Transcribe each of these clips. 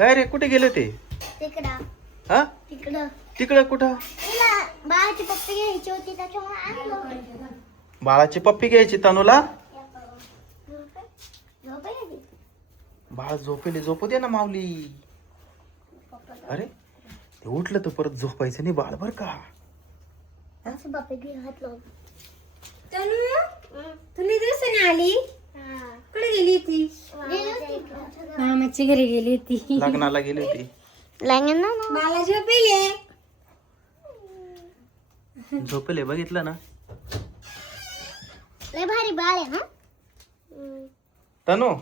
काय रे कुठे गेले ते? तिकडं हा तिकडं तिकडं कुठं? तिला बाळाची पप्पी घ्यायची होती त्याच्यामुळे आणलं. बाळाची पप्पी घ्यायची तनूला. झोपायला ती. बाळ झोपेले झोपू दे ना माऊली. अरे ते उठलं तर परत झोपायचं नाही बाळ बर का. असं बापे घे हात लावून. तनु तुला दिवसाने आली कुठे गेली ती? मामाच्या घरी गेली होती. लग्नाला गेली होती. लागेल ना मला झोपेले. झोपेले बघितलं ना. लय भारी बाळ आहे ना. तनू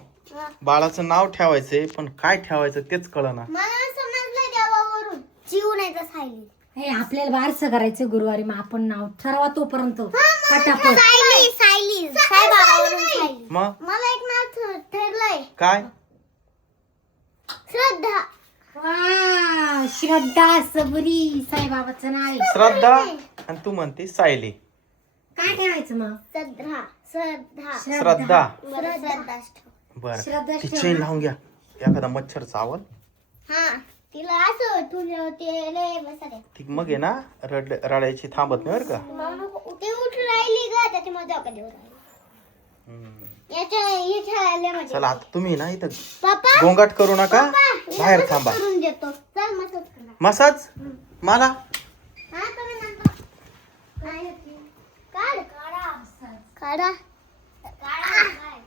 बाळाचं नाव ठेवायचंय पण काय ठेवायचं तेच कळना. मला समजलं देवावरून जीव नाही तर सायली. हे आपल्याला बारसं करायचं गुरुवारी, मग आपण नाव ठरवा तोपर्यंत पटापट. सायली सायली साईबाबावरून सायली. मग मला एक नाव ठरलंय. काय? श्रद्धा. वा, श्रद्धा सबरी साईबाबाचं नाव आहे. श्रद्धा आणि तू म्हणते सायली. काय ठेवायचं मग? श्रद्धा श्रद्धा श्रद्धा. श्रद्धा. बर श्रद्धा ती चेन लावून घ्या. एखादा मच्छर चावल हा तिला असं तुला ते लय बसाले. ती मग आहे ना रडायची थांबत नाही बरं का. ते उठून राहिली ग त्याच्यामध्ये धोका देऊ राहिली. याच्या म्हणजे चला आता तुम्ही ना इथं पप्पा गोंगाट करू नका. बाहेर थांबा. करून देतो. चल मसाज करा. मसाज मला हा तुम्ही नंतर काढ काढा काढा